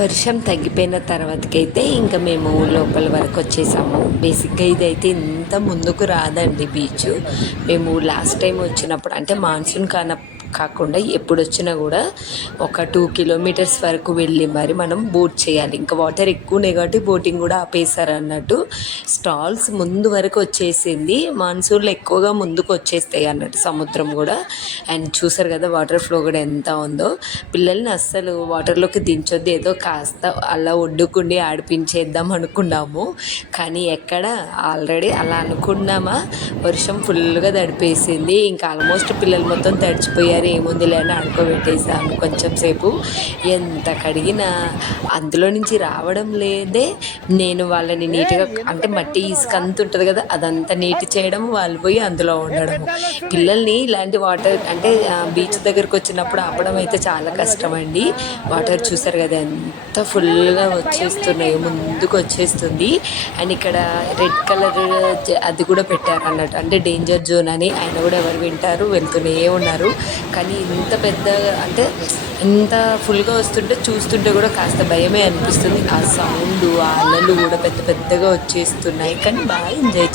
వర్షం తగ్గిపోయిన తర్వాతకైతే ఇంకా మేము లోపల వరకు వచ్చేసాము. బేసిక్గా ఇదైతే ఇంత ముందుకు రాదండి బీచ్. మేము లాస్ట్ టైం వచ్చినప్పుడు అంటే మాన్సూన్ కాకుండా ఎప్పుడు వచ్చినా కూడా ఒక 2 కిలోమీటర్స్ వరకు వెళ్ళి మరి మనం బోట్ చేయాలి. ఇంకా వాటర్ ఎక్కువ ఉన్నాయి కాబట్టి బోటింగ్ కూడా ఆపేశారు అన్నట్టు. స్టాల్స్ ముందు వరకు వచ్చేసింది. మాన్సూన్లో ఎక్కువగా ముందుకు వచ్చేస్తాయి అన్నట్టు సముద్రం కూడా. అండ్ చూసారు కదా వాటర్ ఫ్లో కూడా ఎంత ఉందో. పిల్లల్ని అస్సలు వాటర్లోకి దించొద్దు, ఏదో కాస్త అలా ఒడ్డుకుండి ఆడిపించేద్దాం అనుకున్నాము. కానీ ఎక్కడ ఆల్రెడీ అలా అనుకున్నామా, వర్షం ఫుల్గా తడిపేసింది. ఇంకా ఆల్మోస్ట్ పిల్లలు మొత్తం తడిచిపోయారు. ఏముందిలే అని ఆడుకోబెట్టేసాను కొంచెం సేపు. ఎంత కడిగినా అందులో నుంచి రావడం లేదే. నేను వాళ్ళని నీట్గా అంటే మట్టి ఇసుక అంత ఉంటుంది కదా, అదంతా నీట్ చేయడం, వాళ్ళు పోయి అందులో ఉండడము. పిల్లల్ని ఇలాంటి వాటర్ అంటే బీచ్ దగ్గరకు వచ్చినప్పుడు ఆపడం అయితే చాలా కష్టం అండి. వాటర్ చూసారు కదా ఎంత ఫుల్గా వచ్చేస్తున్నాయి, ముందుకు వచ్చేస్తుంది. అండ్ ఇక్కడ రెడ్ కలర్ అది కూడా పెట్టారు అన్నట్టు, అంటే డేంజర్ జోన్ అని. ఆయన కూడా ఎవరు వింటారు, వెళ్తూనే ఉన్నారు. కానీ ఇంత పెద్ద అంటే ఇంత ఫుల్గా వస్తుంటే చూస్తుంటే కూడా కాస్త భయమే అనిపిస్తుంది. ఆ సౌండ్, ఆ అలలు కూడా పెద్ద పెద్దగా వచ్చేస్తున్నాయి. కానీ బాగా ఎంజాయ్